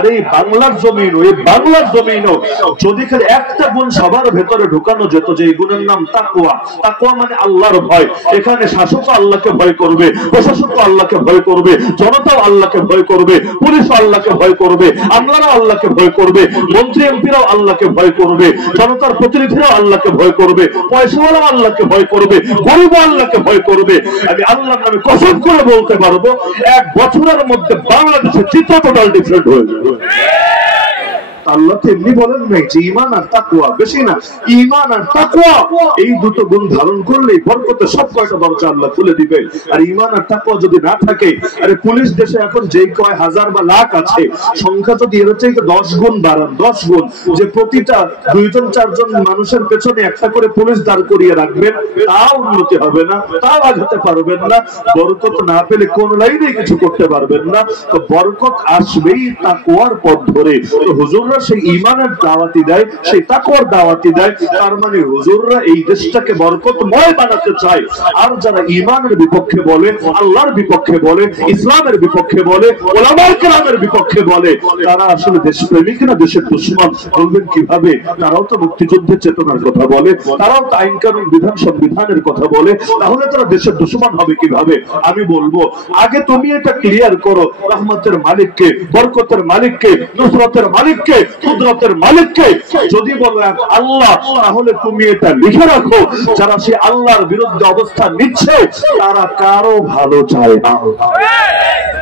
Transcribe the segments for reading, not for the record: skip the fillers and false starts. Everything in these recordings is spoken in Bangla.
আর এই বাংলার জমিন, এই বাংলার জমিনও যদি খালি একটা গুণ সবার ভেতরে ঢুকানো যেত, যে এই গুণের নাম তাকওয়া। তাকওয়া মানে আল্লাহর ভয়। এখানে শাসক আল্লাহকে ভয় করবে, প্রশাসক আল্লাহকে ভয় করবে, জনতাও আল্লাহকে ভয় করবে, পুলিশ আল্লাহকে ভয় করবে, আমলারাও আল্লাহকে ভয় করবে, মন্ত্রী এমপিরাও আল্লাহকে ভয় করবে, জনতার প্রতিনিধিরাও আল্লাহকে ভয় করবে, পয়সাওয়ালাও আল্লাহকে ভয় করবে, গরিব আল্লাহকে ভয় করবে। আমি আল্লাহর নামে কসম করে বলতে পারবো, এক বছরের মধ্যে বাংলাদেশের চিত্র টোটাল ডিফারেন্ট হয়ে যাবে। আল্লাহ তেমনি বলেন নাই যে ঈমান আর তাকওয়া, বেশি না, ঈমান আর তাকওয়া এই দুটো গুণ ধারণ করলেই বরকতের সব কয়টা দরজা আল্লাহ খুলে দিবে। আর ঈমান আর তাকওয়া যদি না থাকে, আরে পুলিশ দেশে এখন যে কয় হাজার বা লাখ আছে, সংখ্যা যদি এর চাইতে 10 গুণ বাড়ান, 10 গুণ, যে প্রতিটা 2জন 4জন মানুষের পেছনে একটা করে পুলিশ দাঁড় করিয়ে রাখবেন, তাও উন্নতি হবে না, তাও আগাতে পারবেন না। বরকত না পেলে কোন লাইনে কিছু করতে পারবেন না। তো বরকত আসবেই তাকওয়ার পথ ধরে। তো হুজুররা সেই ঈমানের দাওয়াতি দেয়, সেই তাকওয়ার দাওয়াতি দেয়। তার মানে হুজুররা এই দেশটাকে বরকতময় বানাতে চায়। আর যারা ঈমানের বিপক্ষে বলে, আল্লাহর বিপক্ষে বলে, ইসলামের বিপক্ষে বলে, উলামায়ে কেরামের বিপক্ষে বলে, তারা আসলে দেশপ্রেমিক না দেশের দুশমন। বলবেন কিভাবে? তারাও তো মুক্তিযুদ্ধের চেতনার কথা বলে, তারাও তো আইন কানুন বিধান সংবিধানের কথা বলে, তাহলে তারা দেশের দুশমন হবে কিভাবে? আমি বলবো, আগে তুমি এটা ক্লিয়ার করো, রহমতের মালিককে, বরকতের মালিককে, নুসরতের মালিককে, কুদরতের মালিককে। যদি বলো এক আল্লাহ, তাহলে তুমি এটা লিখে রাখো, যারা সে আল্লাহর বিরুদ্ধে অবস্থান নিচ্ছে তারা কারো ভালো চায় না।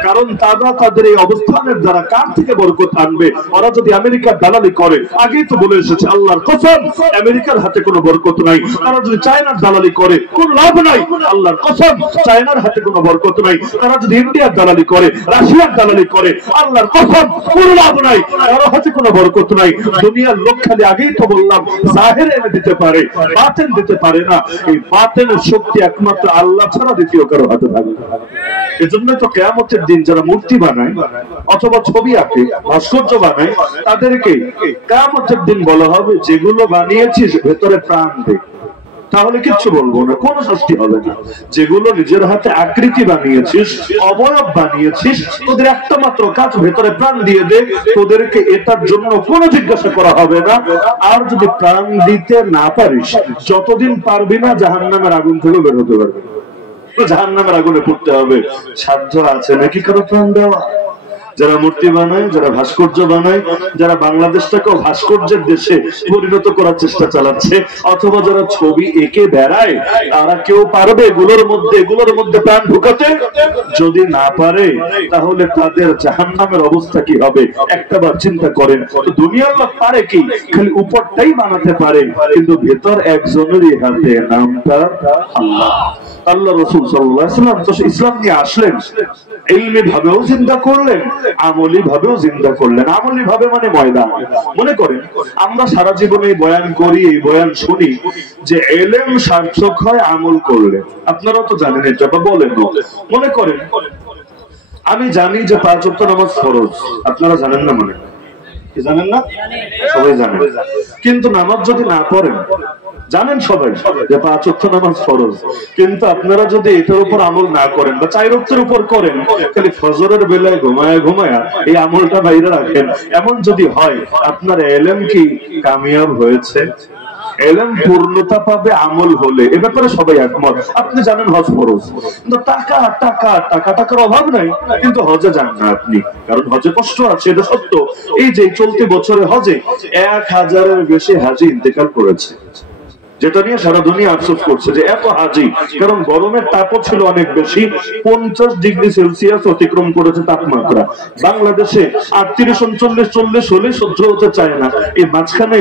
কারণ তারা তাদের এই অবস্থানের দ্বারা কার থেকে বরকত আনবে? ওরা যদি আমেরিকার দালালি করে, আগেই তো বলে এসেছে আল্লাহর কসম আমেরিকার হাতে কোনো বরকত নাই। তারা যদি চায়নার দালালি করে, কোন লাভ নাই, আল্লাহর কসম চায়নার হাতে কোনো বরকত নাই। তারা যদি ইন্ডিয়ার দালালি করে, রাশিয়ার দালালি করে, আল্লাহর কসম কোনো লাভ নাই, তার হাতে কোনো বরকত নাই। দুনিয়ার লোক খালি আগেই তো বললাম জাহির এনে দিতে পারে, বাতিন দিতে পারে না। এই বাতিনের শক্তি একমাত্র আল্লাহ ছাড়া দ্বিতীয় কারো হাতে থাকে। এজন্য তো কিয়ামতের দিন যারা মূর্তি বানায় অথবা ছবি আঁকে, ভাস্কর্য বানায়, তাদেরকে কিয়ামতের দিন বলা হবে যেগুলো বানিয়েছিস ভেতরে প্রাণ দে, তাহলে কিচ্ছু বলবো না, কোনো শাস্তি হবে না। যেগুলো নিজের হাতে আকৃতি বানিয়েছিস, অবয়ব বানিয়েছিস, তোদের একটা মাত্র কাজ ভেতরে প্রাণ দিয়ে দে, তোদেরকে এটার জন্য কোনো জিজ্ঞাসা করা হবে না। আর যদি প্রাণ দিতে না পারিস, যতদিন পারবি না জাহান্নামের আগুন থেকে বের হতে পারবি, জাহান্নামের আগুনে পড়তে হবে। সাধ্য আছে নাকি কারো প্রাণ দেওয়া? যারা মূর্তি বানায়, যারা ভাস্কর্য বানায়, যারা বাংলাদেশটাকে ভাস্কর্যের দেশে পরিণত করার চেষ্টা চালাচ্ছে, অথবা যারা ছবি এঁকে বেড়ায়, তারা কেউ পারবে এগুলোর মধ্যে প্রাণ ঢুকাতে? যদি না পারে, তাহলে তাদের জাহান্নামের অবস্থা কি হবে একটাবার চিন্তা করেন। তো দুনিয়ার লোক পারে কি? খালি উপরটাই বানাতে পারে, কিন্তু ভেতর একজনেরই হাতে, নামটা আল্লাহ। আল্লাহ রাসূল সাল্লাল্লাহু আলাইহি ওয়াসাল্লাম তো ইসলাম নিয়ে আসলেন, ইলমি ভাবেও জিন্দা করলেন, আমলি ভাবেও জিন্দা করলেন। আমলি ভাবে মানে ময়দান। মনে করেন আমরা সারা জীবনে বয়ান করি, এই বয়ান শুনি যে ইলম সার্থক হয় আমল করলে। আপনারাও তো জানেন এটা, বা বলেন। মনে করেন আমি জানি যে 5 ওয়াক্ত নামাজ ফরজ, আপনারা জানেন না? মানে জানেন না? সবাই জানেন। কিন্তু নামাজ যদি না পড়েন, জানেন সবাই যে 5 ওয়াক্ত নামাজ ফরজ, কিন্তু আপনারা যদি এটার উপর আমল না করেন বা 4 ওয়াক্তের উপর করেন, খালি ফজরের বেলায় ঘুমায়া এই আমলটা বাইরে রাখেন, এমন যদি হয়, আপনার ইলম কি কামিয়াব হয়েছে? ইলম পূর্ণতা পাবে আমল হলে, এ ব্যাপারে সবাই একমত। আপনি জানেন হজ ফরজ, কিন্তু টাকার অভাব নাই, কিন্তু হজে যান না আপনি, কারণ হজে কষ্ট আছে, এটা সত্য। এই যে চলতি বছরে হজে 1000-এর বেশি হাজি ইন্তেকাল করেছে, যেটা নিয়ে সারা দুনিয়া আফসোস করছে যে এত হাজি, কারণ গরমের তাপও ছিল অনেক বেশি। 50 ডিগ্রি সেলসিয়াস অতিক্রম করেছে তাপমাত্রা। বাংলাদেশে 38-39-40 হলে সহ্য হতে চায় না। এই মাঝখানে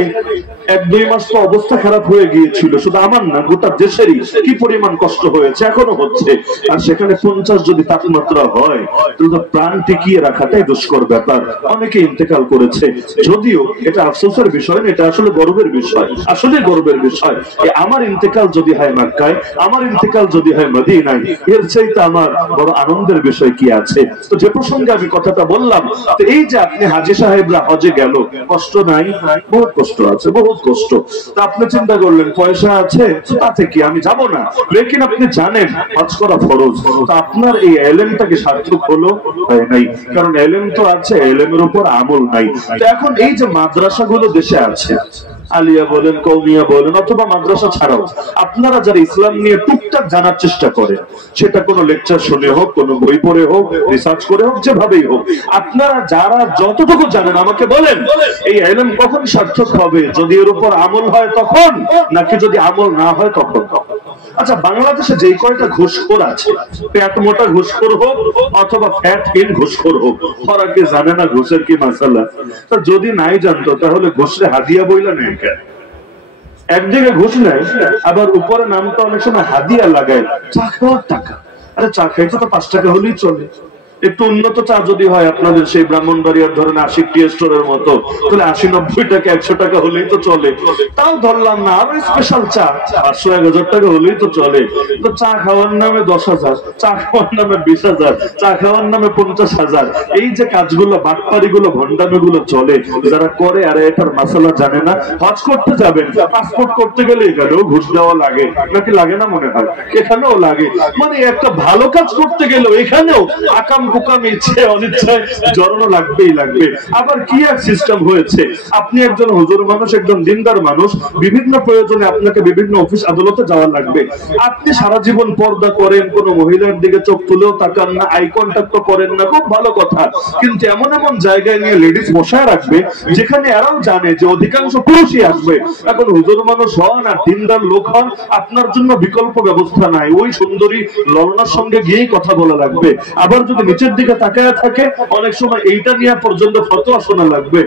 1-2 মাস তো অবস্থা খারাপ হয়ে গিয়েছিল, শুধু আমার না, গোটা দেশেরই কি পরিমাণ কষ্ট হয়েছে, এখনো হচ্ছে। আর সেখানে 50 যদি তাপমাত্রা হয়, তাহলে তো প্রাণ টিকিয়ে রাখাটাই দুষ্কর ব্যাপার। অনেকে ইন্তেকাল করেছে, যদিও এটা আফসোসের বিষয় না, এটা আসলে গর্বের বিষয়, আসলে গর্বের বিষয়। আমার ইন্তেকাল যদি হয় মক্কায়, আমার ইন্তেকাল যদি হয় মদিনায়, এর চাইতে আমার বড় আনন্দের বিষয় কি আছে? তো যে প্রসঙ্গে আমি কথাটা বললাম, তো এই যে আপনি হাজী সাহেবরা হজে গেল, কষ্ট নাই? বহুত কষ্ট আছে, বহুত কষ্ট। তো আপনি চিন্তা করলেন পয়সা আছে, তো তাতে কি আমি যাব না, লেকিন আপনি জানেন হজ করা ফরজ। তো আপনার এই এলেমটাকে সার্থক হলো? হয় নাই, কারণ এলেম তো আছে, এলেমের উপর আমল নাই। তো এখন এই যে মাদ্রাসাগুলো দেশে আছে, আলিয়া বলেন, কওমিয়া বলেন, অথবা মাদ্রাসা ছাড়াও আপনারা যারা ইসলাম নিয়ে টুকটাক জানার চেষ্টা করেন, সেটা কোনো লেকচার শুনে হোক, কোনো বই পড়ে হোক, রিসার্চ করে হোক, যেভাবেই হোক, আপনারা যারা যতটুকু জানেন আমাকে বলেন, এই ইলম কখন সার্থক হবে? যদি এর উপর আমল হয় তখন, নাকি যদি আমল না হয় তখন? আচ্ছা, বাংলাদেশে যেই কয়টা ঘুষখোর আছে, পেট মোটা ঘুষখোর হোক অথবা ফ্যাটহীন ঘুষখোর হোক, ওরা কি জানে না ঘুষের কি মাসালা? তা যদি নাই জানতো তাহলে ঘুষরে হাদিয়া বইলা নেই কেন? একদিকে ঘুষ নেয়, আবার উপরে নামটা অনেক সময় হাদিয়া লাগায়, চা খাওয়ার টাকা। আরে চা খাইতে তো 5 টাকা হলেই চলে। একটু উন্নত চা যদি হয় আপনাদের সেই ব্রাহ্মণবাড়িয়ার ধরেন 80 টি স্টোরের মতো, তাহলে 80-90 টাকা 100 টাকা হলেই তো চলে। তাও ধরলাম না, আরো স্পেশাল চা 500-1000 টাকা হলেই তো চলে। তো চা খাওয়ার নামে 10,000, চা খাওয়ার নামে 20,000, চা খাওয়ার নামে 50,000, এই যে কাজগুলো, বাটপারি গুলো, ভণ্ডামি গুলো চলে, যারা করে আর এটার মাসালা জানে না। হজ করতে যাবেন, পাসপোর্ট করতে গেলে এখানেও ঘুষ দেওয়া লাগে, নাকি লাগে না? মনে হয় এখানেও লাগে। মানে একটা ভালো কাজ করতে গেলেও এখানেও আকাম কুকাম, ইচ্ছে অনিচ্ছায় জড়ানো লাগবেই লাগবে। আবার কি এক সিস্টেম হয়েছে, আপনি একজন হুজুর মানুষ, একজন দিনদার মানুষ, বিভিন্ন প্রয়োজনে আপনাকে বিভিন্ন অফিস আদালতে যাওয়া লাগবে। আপনি সারা জীবন পর্দা করেন, কোন মহিলার দিকে চোখ তুলেও তাকান না, আই কন্ট্যাক্ট করেন না, খুব ভালো কথা। কিন্তু এমন এমন জায়গায় নিয়ে লেডিস বসায় রাখবে যেখানে এরাও জানে যে অধিকাংশ পুরুষই আসবে। এখন হুজুর মানুষ হন আর দিনদার লোক হন, আপনার জন্য বিকল্প ব্যবস্থা নাই, ওই সুন্দরী ললনার সঙ্গে গিয়েই কথা বলা লাগবে। আবার যদি নিচের দিকে তাকায় থাকে, অনেক সময় এইটা নিয়ে পর্যন্ত ফতোয়া শোনা লাগবে।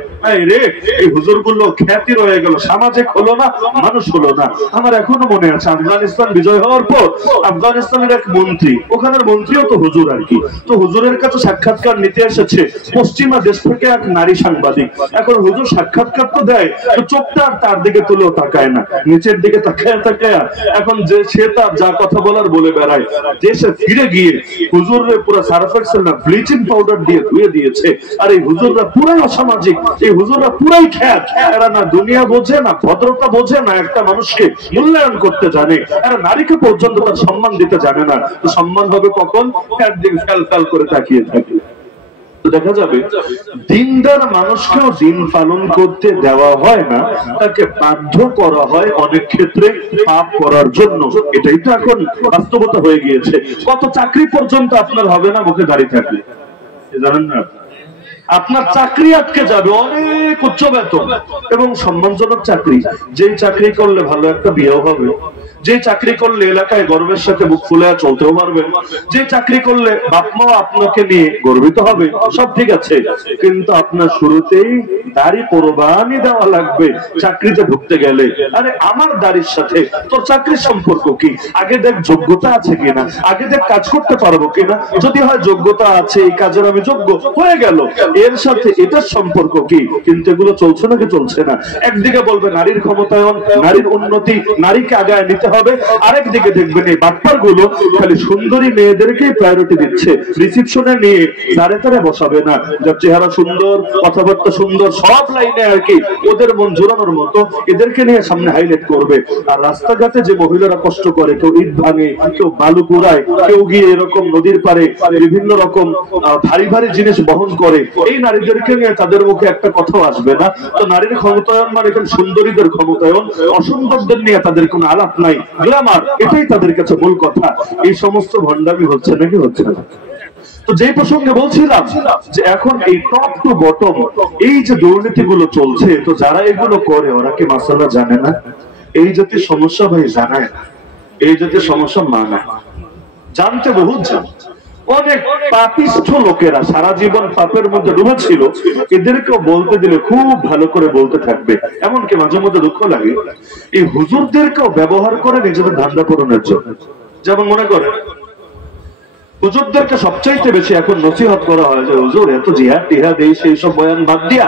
এই হুজুরগুলো খ্যাতি রয়ে গেল, সামাজিক হলো না, মানুষ হলো না। আমার এখনো মনে আছে আফগানিস্তান বিজয় হওয়ার পর আফগানিস্তানের এক মন্ত্রী, ওখানের মন্ত্রীও তো হুজুর আর কি, তো হুজুরের কাছে সাক্ষাৎকার নিতে এসেছে পশ্চিমা দেশ থেকে এক নারী সাংবাদিক। এখন হুজুর সাক্ষাৎকার তো দেয়, তো চোখটা আর তার দিকে তুলেও তাকায় না, নিচের দিকে তাকায় তাকায়। এখন যে সে তার যা কথা বলার বলে বেড়ায়, দেশে ফিরে গিয়ে হুজুরের পুরো সারফেক্সেল না ব্লিচিং পাউডার দিয়ে ধুয়ে দিয়েছে। আর এই হুজুররা পুরাই অসামাজিক, এই হুজুররা পুরাই খ্যাত। এরা না দুনিয়া বোঝে, না ভদ্রতা বোঝে, না একটা মানুষকে মূল্যায়ন করতে জানে। এরা নারীকে পর্যন্ত তার সম্মান দিতে জানে না। তো সম্মান হবে কখন? একদিন ফেল ফেল করে তাকিয়ে থাকে। তো দেখা যাবে দিনদার মানুষকেও দিন পালন করতে দেওয়া হয় না, তাকে বাধ্য করা হয় অনেক ক্ষেত্রে পাপ করার জন্য। এটাই তো এখন বাস্তবতা হয়ে গিয়েছে। কত চাকরি পর্যন্ত আপনার হবে না মুখে দাঁড়িয়ে থাকলে, জানেন না? আপনার চাকরি আটকে যাবে, অনেক উচ্চ বেতন এবং সম্মানজনক চাকরি, যেই চাকরি করলে ভালো একটা বিয়েও হবে, যে চাকরি করলে এলাকায় গর্বের সাথে বুক ফুলে চলতেও পারবেন, যে চাকরি করলে বাপ মা আপনাকে নিয়ে গর্বিত হবে, সব ঠিক আছে। কিন্তু আপনার শুরুতেই দাড়ি কোরবানি দেওয়া লাগবে চাকরিতে ঢুকতে গেলে। আরে আমার দাড়ির সাথে তোর চাকরির সম্পর্ক কি? আগে দেখ যোগ্যতা আছে কিনা, আগে দেখ কাজ করতে পারবো কিনা। যদি হয় যোগ্যতা আছে, এই কাজের আমি যোগ্য, হয়ে গেল, এর সাথে এটার সম্পর্ক কি? কিন্তু এগুলো চলছে নাকি চলছে না? একদিকে বলবে নারীর ক্ষমতায়ন, নারীর উন্নতি, নারীকে আগায় নিতে হবে, আরেকদিকে দেখবেন এই বাটপার গুলো খালি সুন্দরী মেয়েদেরকেই প্রায়োরিটি দিচ্ছে, রিসিপশনে নিয়ে দাঁড়ে দাঁড়ে বসাবে না, যার চেহারা সুন্দর, কথাবার্তা সুন্দর, সব লাইনে আর কি ওদের মন জোরানোর মতো এদেরকে নিয়ে সামনে হাইলাইট করবে। আর রাস্তাঘাটে যে মহিলারা কষ্ট করে, কেউ ইট ভাঙে, কেউ বালু কুড়ায়, কেউ গিয়ে এরকম নদীর পারে বিভিন্ন রকম ভারী ভারী জিনিস বহন করে, এই নারীদেরকে নিয়ে তাদের মুখে একটা কথাও আসবে না। তো নারীর ক্ষমতায়ন মানে এখানে সুন্দরীদের ক্ষমতায়ন, অসুন্দরদের নিয়ে তাদের কোনো আলাপ নাই, গ্ল্যামার, এটাই তাদের কাছে মূল কথা। এই সমস্ত ভণ্ডামি হচ্ছে নাকি হচ্ছে না? তো যে প্রসঙ্গে বলছিলাম যে এখন এই টপ টু বটম এই যে দুর্নীতিগুলো চলছে, তো যারা এগুলো করে ওরা কি মাসালা জানে না? এই জাতীয় সমস্যা ভাই জানায় না, এই জাতীয় সমস্যা মানায়, জানতে বহুত জানে। অনেক পাপিষ্ঠ লোকেরা সারা জীবন পাপের মধ্যে ডুবেছিল, এদেরকেও বলতে দিলে খুব ভালো করে বলতে থাকবে। এমনকি মাঝে মধ্যে দুঃখ লাগে এই হুজুরদেরকেও ব্যবহার করে নিজেদের ধান্দা পূরণের জন্য। যেমন মনে করে হুজুরদেরকে সবচাইতে বেশি এখন নসিহত করা হয় যে হুজুর এত জিহাদ টিহাদ এই সেই সব বয়ান বাদ দিয়া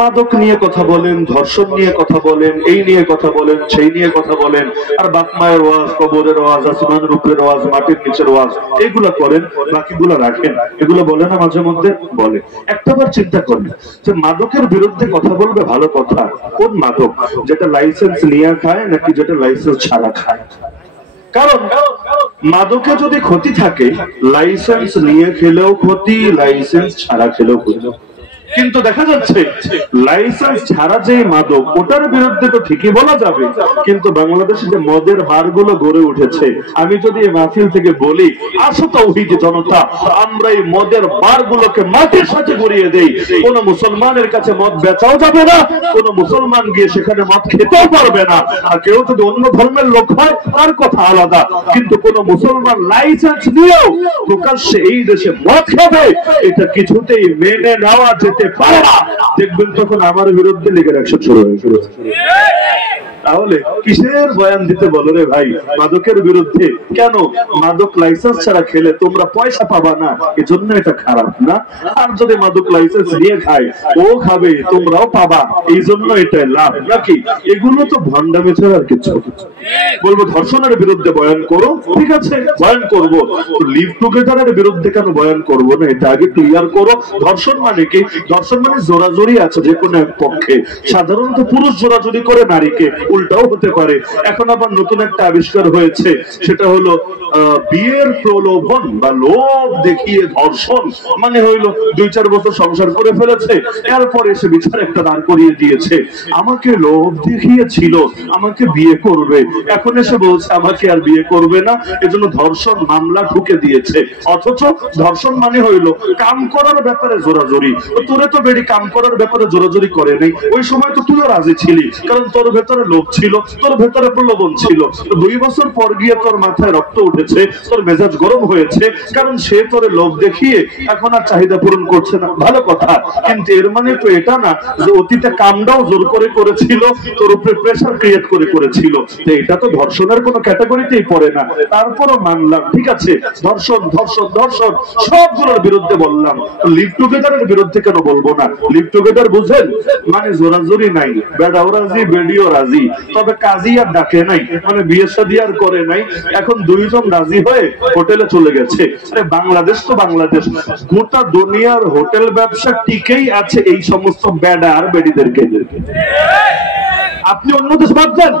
মাদক নিয়ে কথা বলেন, ধর্ষণ নিয়ে কথা বলেন, এই নিয়ে কথা বলেন, সেই নিয়ে কথা বলেন, আর বাপ মায়ের ওয়াজ, কবরের ওয়াজ, আসমানের উপরের ওয়াজ, মাটির নিচের ওয়াজ, এগুলা করেন, বাকিগুলো রাখেন। এগুলো বলে না মাঝে মধ্যে? বলে। একটাবার চিন্তা করেন যে মাদকের বিরুদ্ধে কথা বলবে, ভালো কথা। কোন মাদক? যেটা লাইসেন্স নিয়ে খায় নাকি যেটা লাইসেন্স ছাড়া খায়? কারণ মাদকে যদি ক্ষতি থাকে, লাইসেন্স নিয়ে খেলেও ক্ষতি, লাইসেন্স ছাড়া খেলেও ক্ষতি। কিন্তু দেখা যাচ্ছে লাইসেন্স ছাড়া যে মাদক, ওটার বিরুদ্ধে তো ঠিকই বলা যাবে, কিন্তু বাংলাদেশে যে মদের বারগুলো গড়ে উঠেছে, আমি যদি এই মাহফিল থেকে বলি, আসো তাওহীদি জনতা, আমরা এই মদের বারগুলোকে মাটির সাথে গড়িয়ে দেই। কোন মুসলমানের কাছে মদ বেচাও যাবে না, কোন মুসলমান গিয়ে সেখানে মদ খেতেও পারবে না। আর কেউ যদি অন্য ধর্মের লোক হয় তার কথা আলাদা, কিন্তু কোন মুসলমান লাইসেন্স নিয়েও প্রকাশ্যে এই দেশে মদ খাবে, এটা কিছুতেই মেনে নেওয়া যেতে পারে না। দেখবেন তখন আমার বিরুদ্ধে লিখে অ্যাকশন শুরু হয়ে গেছে। তাহলে কিসের বয়ান দিতে বলো রে ভাই মাদকের বিরুদ্ধে? কেন? মাদক লাইসেন্স ছাড়া খেলে তোমরা পয়সা পাবা না, এজন্য এটা খারাপ না। আর যদি মাদক লাইসেন্স নিয়ে খায়, ও খাবে, তোমরাও পাবা, এই জন্য এটা লাভ নাকি? এগুলো তো ভণ্ডামি ছাড়া আর কিছু। বলবো ধর্ষণের বিরুদ্ধে বয়ান করো, ঠিক আছে, বয়ান করবো। লিভ টুগেদারের বিরুদ্ধে কেন বয়ান করবো না? এটা আগে ক্লিয়ার করো। ধর্ষণ মানে কি? ধর্ষণ মানে জোরাজোরি আছে যে কোনো এক পক্ষে। সাধারণত পুরুষ জোরাজোরি করে নারীকে, উল্টাও হতে পারে। এখন আবার নতুন একটা আবিষ্কার হয়েছে, সেটা হলো বিয়ের প্রলোভন বা লোভ দেখিয়ে ধর্ষণ। মানে হইলো 2-4 বছর সংসার করে ফেলেছে, এরপরে এসে বিচার একটা দাঁড় করিয়ে দিয়েছে, আমাকে লোভ দেখিয়েছিল, আমাকে বিয়ে করবে, এখন এসে বলছে আমাকে আর বিয়ে করবে না, এজন্য ধর্ষণ মামলা ঢুকে দিয়েছে। অথচ ধর্ষণ মানে হইলো কাম করার ব্যাপারে জোরাজোরি। তোরে তো বেডি কাম করার ব্যাপারে জোরাজোরি করে নেই, ওই সময় তো তুইও রাজি ছিলি, কারণ তোর ভেতরে লোভ ছিল, তোর ভেতরে প্রলোভন ছিল। 2 বছর পর গিয়ে তোর মাথায় রক্ত উঠেছে, তোর মেজাজ গরম হয়েছে, কারণ সে তোরে লোভ দেখিয়ে এখন আর চাহিদা পূরণ করছে না, ভালো কথা। কিন্তু এর মানে তো এটা না যে অতীতে কামটাও জোর করে করেছিল, তোর উপরে প্রেসার ক্রিয়েট করে করেছিল। এটা তো ধর্ষণের কোনো ক্যাটাগরিতেই পড়ে না। তারপরও মানলাম, ঠিক আছে, ধর্ষণ ধর্ষণ ধর্ষণ সবগুলোর বিরুদ্ধে বললাম, লিভ টুগেদারের বিরুদ্ধে কেন বলবো না? লিভ টুগেদার বুঝেন? মানে জোরাজোরি নাই, বেডাও রাজি বেডিও রাজি, তবে কাজী আর ডাকে নাই, মানে বিয়ে শাদী আর করে নাই। এখন 2 জন রাজি হয়ে হোটেলে চলে গেছে। আরে বাংলাদেশ তো বাংলাদেশ, গোটা দুনিয়ার হোটেল ব্যবসা টিকেই আছে এই সমস্ত বেডা আর বেডিদেরকে। আপনি অন্য দেশ বাদ দেন,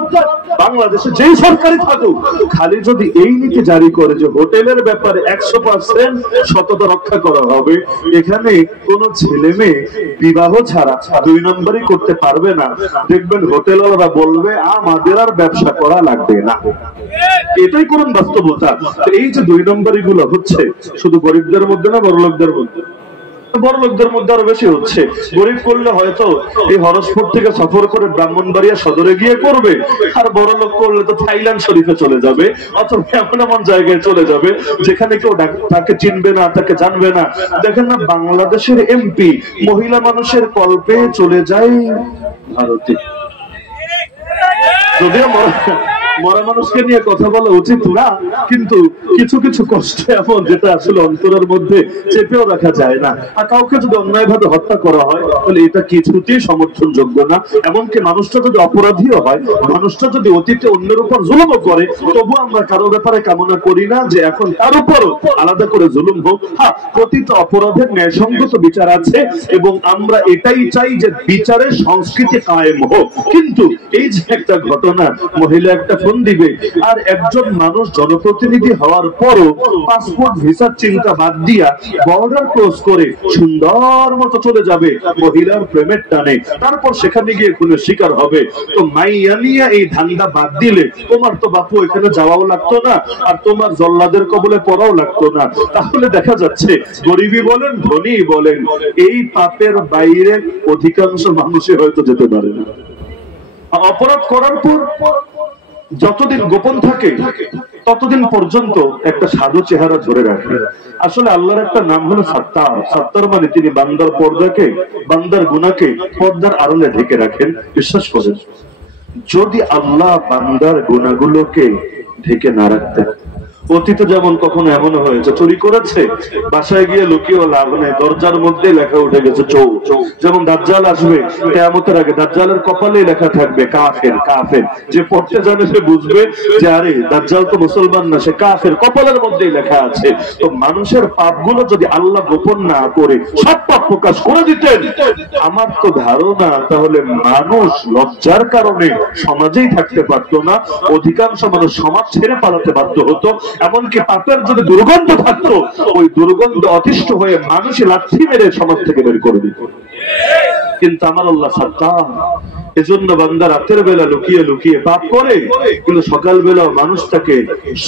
বাংলাদেশে যেই সরকারি থাকুক, খালি যদি এই নীতি জারি করে যে হোটেলের ব্যাপারে 100% সততা রক্ষা করা হবে, এখানে কোন ছেলে মেয়ে বিবাহ ছাড়া 2 নম্বরই করতে পারবে না, দেখবেন হোটেলওয়ালারা বলবে আমাদের আর ব্যবসা করা লাগবে না। এটাই করুন বাস্তবতা। এই যে 2 নম্বরই গুলো হচ্ছে, শুধু গরিবদের মধ্যে না, বড় লোকদের মধ্যে। বড় লোকদের মধ্যে আরো বেশি হচ্ছে। গরিব করলে হয়তো এই হরসপুর থেকে সফর করে ব্রাহ্মণবাড়িয়া সদরে গিয়ে করবে, আর বড় লোক করলে তো থাইল্যান্ড শরীফে চলে যাবে, অথবা এমন এমন জায়গায় চলে যাবে যেখানে কেউ তাকে চিনবে না, তাকে জানবে না। দেখেন না, বাংলাদেশের এমপি মহিলা মানুষের কল্পে চলে যায় ভারতে। যদিও মরা মানুষকে নিয়ে কথা বলা উচিত না, কিন্তু কিছু কিছু কষ্ট এমন যেটা আসলে অন্তরের মধ্যে চেপেও রাখা যায় না। আর কাউকে যদি অন্যায়ভাবে হত্যা করা হয়, তাহলে এটা কিছুতেই সমর্থনযোগ্য না। এমনকি মানুষটা যদি অপরাধীও হয়, মানুষটা যদি অতীতে অন্যের উপর জুলুমও করে, তবু আমরা কারো ব্যাপারে কামনা করি না যে এখন তার উপরও আলাদা করে জুলুম হোক। হ্যাঁ, প্রতিটা অপরাধের ন্যায়সঙ্গত বিচার আছে, এবং আমরা এটাই চাই যে বিচারের সংস্কৃতি কায়েম হোক। কিন্তু এই যে একটা ঘটনা, মহিলা একটা ফোন দিবে, আর একজন মানুষ জনপ্রতিনিধি হওয়ার পরও পাসপোর্ট ভিসার চিন্তা বাদ দিয়া বর্ডার ক্রস করে সুন্দর মতো চলে যাবে মহিলার প্রেমের টানে, তারপর সেখানে গিয়ে খুনের শিকার হবে। তো মাইয়া নিয়ে এই ধান্দা বাদ দিলে তোমার তো বাপু এখানে যাওয়াও লাগতো না, আর তোমার জল্লাদের কবলে পড়াও লাগতো না। তাহলে দেখা যাচ্ছে গরিবই বলেন ধনী বলেন, এই পাপের বাইরে অধিকাংশ মানুষই হয়তো যেতে পারে না। অপরাধ করার পর যতদিন গোপন থাকে ততদিন পর্যন্ত একটা সাধু চেহারা ধরে রাখে। আসলে আল্লাহর একটা নাম হলো সাত্তার। সাত্তার মানে তিনি বান্দার পর্দাকে, বান্দার গুনাহকে পর্দার আড়ালে ঢেকে রাখেন। বিশ্বাস করেন, যদি আল্লাহ বান্দার গুনাহগুলোকে ঢেকে না রাখতেন, অতীতে যেমন কখনো এমন হয়েছে চুরি করেছে, বাসায় গিয়ে লুকিয়েও লাভ নেই, দরজার মধ্যে লেখা উঠে গেছে চোর। যেমন দাজ্জাল আসবে, কিয়ামতের আগে দাজ্জালের কপালে লেখা থাকবে কাফের কাফের। যে পড়তে জানে সে বুঝবে যে আরে দাজ্জাল তো মুসলমান না, সে কাফের, কপালের মধ্যেই লেখা আছে। তো মানুষের পাপগুলো যদি আল্লাহ গোপন না করে সব পাপ প্রকাশ করে দিতেন, আমার তো ধারণা তাহলে মানুষ লজ্জার কারণে সমাজেই থাকতে পারতো না, অধিকাংশ মানুষ সমাজ ছেড়ে পালাতে বাধ্য হতো। এমনকি পাপের যদি দুর্গন্ধ থাকতো, ওই দুর্গন্ধ অতিষ্ঠ হয়ে মানুষই লাঠি মেরে সমাজ থেকে বের করে দিত। কিন্তু আমার আল্লাহ সাত্তার, এজন্য বান্দা রাতের বেলা লুকিয়ে লুকিয়ে পাপ করে, কিন্তু সকাল বেলা মানুষ তাকে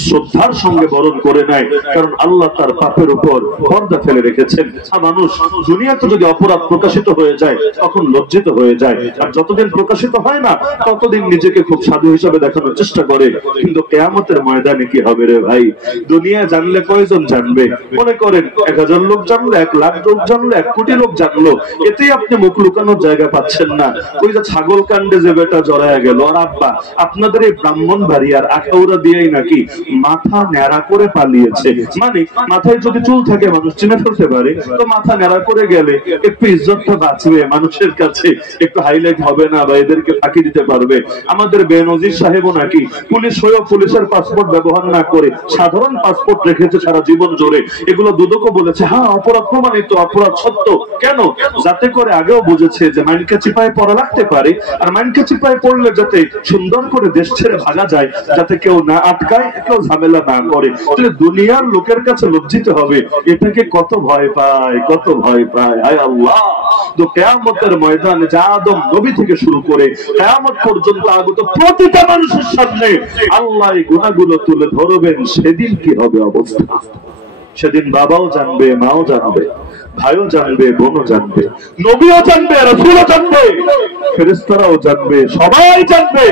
শ্রদ্ধার সঙ্গে বরণ করে নেয়, কারণ আল্লাহ তার পাপের উপর পর্দা ফেলে রেখেছেন। আর মানুষ দুনিয়াতে যদি অপরাধ প্রকাশিত হয়ে যায় তখন লজ্জিত হয়ে যায়, আর যতদিন প্রকাশিত হয় না ততদিন নিজেকে খুব সাধু হিসাবে দেখানোর চেষ্টা করে। কিন্তু কিয়ামতের ময়দানে কি হবে রে ভাই? দুনিয়া জানলে কয়জন জানবে? মনে করেন 1000 লোক জানলো, 1 লাখ লোক জানলো, 1 কোটি লোক জানলো, এতেই আপনি মুখ লুকানোর জায়গা পাচ্ছেন না। ওই যে ছাগল কাণ্ডে যে বেটা জড়ায় গেল, আর আব্বা আপনাদের এই ব্রাহ্মণবাড়িয়ার আখাউড়া দিয়েই নাকি মাথা ন্যাড়া করে পালিয়েছে। মানে মাথায় যদি চুল থাকে মানুষ চিনে ফেলতে পারে, তো মাথা ন্যাড়া করে গেলে একটু ইজ্জতটা বাঁচবে, মানুষের কাছে একটু হাইলাইট হবে না, বা এদেরকে ফাঁকি দিতে পারবে। আমাদের বেনজির সাহেবও নাকি পুলিশ হয়েও পুলিশের পাসপোর্ট ব্যবহার না করে সাধারণ পাসপোর্ট রেখেছে সারা জীবন জুড়ে। এগুলো দুদকও বলেছে হ্যাঁ অপরাধ প্রমাণিত, অপরাধ সত্য। কেন? যাতে করে আগেও বুঝেছে যে মাইনকা চিপায় পড়া লাগতে পারে, আর মাইনকা চিপায় পড়লে যাতে সুন্দর করে দেশ ছেড়ে ভাগা যায়, যাতে কেউ না আটকায়, কেউ ঝামেলা না করে। তাহলে দুনিয়ার লোকের কাছে লজ্জিত হবে, এটাকে কত ভয় পায়, কত ভয় পায়। আয় আল্লাহ, তো কিয়ামতের ময়দানে যা আদম নবী থেকে শুরু করে কিয়ামত পর্যন্ত আগত প্রতিটা মানুষের সামনে আল্লাহ এই গুনাহগুলো তুলে ধরবেন, সেদিন কি হবে অবস্থা? সেদিন বাবাও জানবে, মাও জানবে, ভাইও জানবে, বোনও জানবে, নবীও জানবে, রাসূলও জানবে, ফেরেশতারাও জানবে, সবাই জানবে।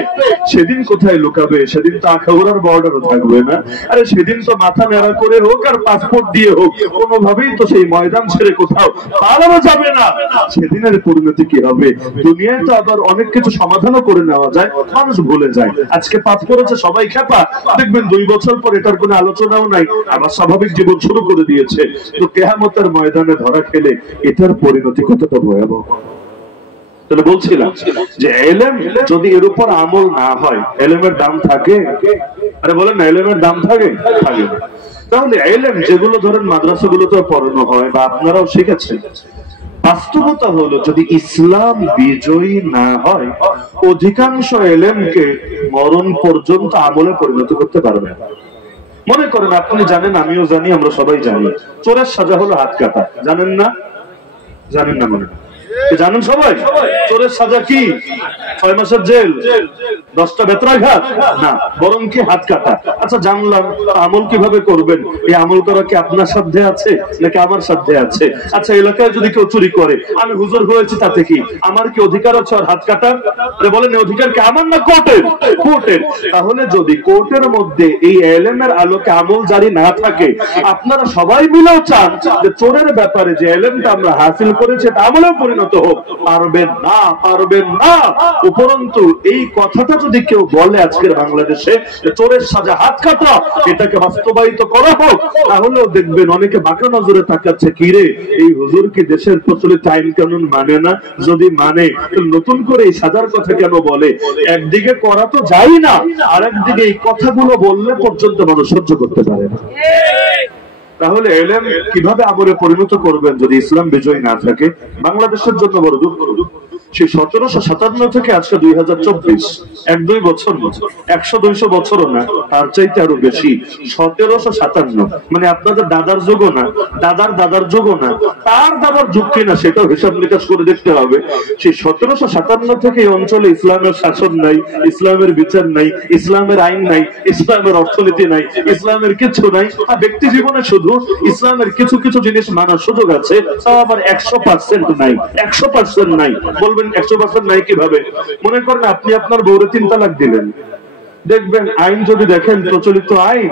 সেদিন কোথায় লুকাবে? সেদিন তো আখাউড়ার বর্ডারও থাকবে না। আরে সেদিন তো মাথা নেড়া করে হোক আর পাসপোর্ট দিয়ে হোক, কোনোভাবেই তো সেই ময়দান ছেড়ে কোথাও পালানো যাবে না। সেদিনের পরিণতি কি হবে? দুনিয়ায় তো আবার অনেক কিছু সমাধানও করে নেওয়া যায়, মানুষ ভুলে যায়। আজকে পাপ করেছে সবাই খেপা, দেখবেন 2 বছর পর এটার কোনো আলোচনাও নাই, আবার স্বাভাবিক জীবন শুরু করে দিয়েছে। তো কিয়ামতের ময়দানে ধরা খেলে এটার পরিণতি কতটা ভয়াবহ। তাহলে বলছিলাম যে ইলম যদি এর উপর আমল না হয়, ইলমের দাম থাকে? আরে বলেন না, ইলমের দাম থাকে? থাকে না। তাহলে ইলম যেগুলো ধরেন মাদ্রাসাগুলোতে পড়ানো হয় বা আপনারাও শিখেছেন, বাস্তবতা হলো যদি ইসলাম বিজয়ী না হয়, অধিকাংশ ইলমকে মরণ পর্যন্ত আমলে পরিণত করতে পারবে না। মনে করেন আপনি জানেন, আমিও জানি, আমরা সবাই জানি, চোরের সাজা হলো হাত কাটা। জানেন না? জানেন না? মনে জানেন সবাই? চোরের সাজা কি? 6 মাসের জেল, 10টা বেত্রাঘাত না, বরং কি হাত কাটা। আচ্ছা জানলাম, আমল কিভাবে করবেন? এই আমল করা কি আপনার সাধ্যে আছে নাকি আমার সাধ্যে আছে? আচ্ছা এলাকায় যদি কেউ চুরি করে, আমি হুজুর হয়েছি, তাতে কি আমার কি অধিকার আছে আর হাত কাটার? বলেন অধিকার কি আমার না কোর্টের? কোর্টের। তাহলে যদি কোর্টের মধ্যে এই ইলমের আলোকে আমল জারি না থাকে, আপনারা সবাই মিলেও চান যে চোরের ব্যাপারে যে ইলমটা আমরা হাসিল করেছি এটা আমলেও পরিণত হোক, পারবেন না, পারবেন না। উপরন্তু এই কথাটা যদি কেউ বলে আজকের বাংলাদেশে চোরের সাজা হাত কাটা, এটাকে বাস্তবায়িত করা হোক, তাহলেও দেখবেন অনেকে বাঁকা নজরে তাকাচ্ছে, কি রে এই হুজুর কি দেশের প্রচলিত আইন কানুন মানে না? যদি মানে নতুন করে এই সাজার কথা কেন বলে? একদিকে করা তো যাই না, আর একদিকে এই কথাগুলো বললে পর্যন্ত মানুষ সহ্য করতে পারে না। তাহলে ইলম কিভাবে আমলে পরিণত করবেন যদি ইসলাম বিজয় না থাকে? বাংলাদেশের জন্য বড় দুঃখ। সেই 1757 থেকে আজকে 2024, 1-2 বছর, 100-200 বছরও না, তার চাইতে আরো বেশি। 1757 মানে আপনাদের দাদার যুগও না, দাদার দাদার যুগও না, তার দাদার যুগ কিনা সেটাও হিসাব নিকাশ করে দেখতে হবে। সেই 1757 থেকে এই অঞ্চলে ইসলামের শাসন নাই, ইসলামের বিচার নাই, ইসলামের আইন নাই, ইসলামের অর্থনীতি নাই, ইসলামের কিছু নাই। আর ব্যক্তি জীবনে শুধু ইসলামের কিছু কিছু জিনিস মানার সুযোগ আছে, তাও আবার 100% নাই, 100% নাই। বলবেন 100% নাই কিভাবে? মনে করেন আপনি আপনার বউরে 3 তালাক দিলেন, দেখবেন আইন যদি দেখেন প্রচলিত আইন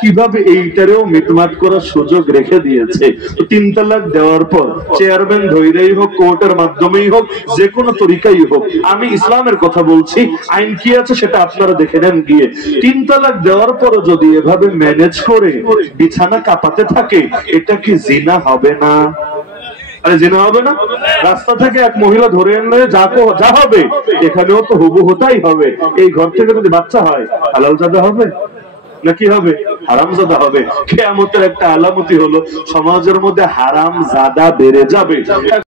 কিভাবে এইটারেও মিটমাট করার সুযোগ রেখে দিয়েছে। 3 তালাক দেওয়ার পর চেয়ারম্যান ধৈর্যই হোক, কোর্টের মাধ্যমেই হোক, যে কোনো তরিকাই হোক, আমি ইসলামের কথা বলছি, আইন কি আছে সেটা আপনারা দেখে নেন গিয়ে। 3 তালাক দেওয়ার পর যদি এভাবে ম্যানেজ করে বিছানা কাঁপাতে থাকে, এটা কি জিনা হবে না? আরে জিনা হবে না? রাস্তা থেকে এক মহিলা ধরে এনে যা হবে এখানেও তো হুবু হতাই হবে। এই ঘর থেকে যদি বাচ্চা হয় হালাল জাদা হবে নাকি হবে হারামজাদা হবে? কিয়ামতের একটা আলামতি হলো সমাজের মধ্যে হারাম জাদা বেড়ে যাবে।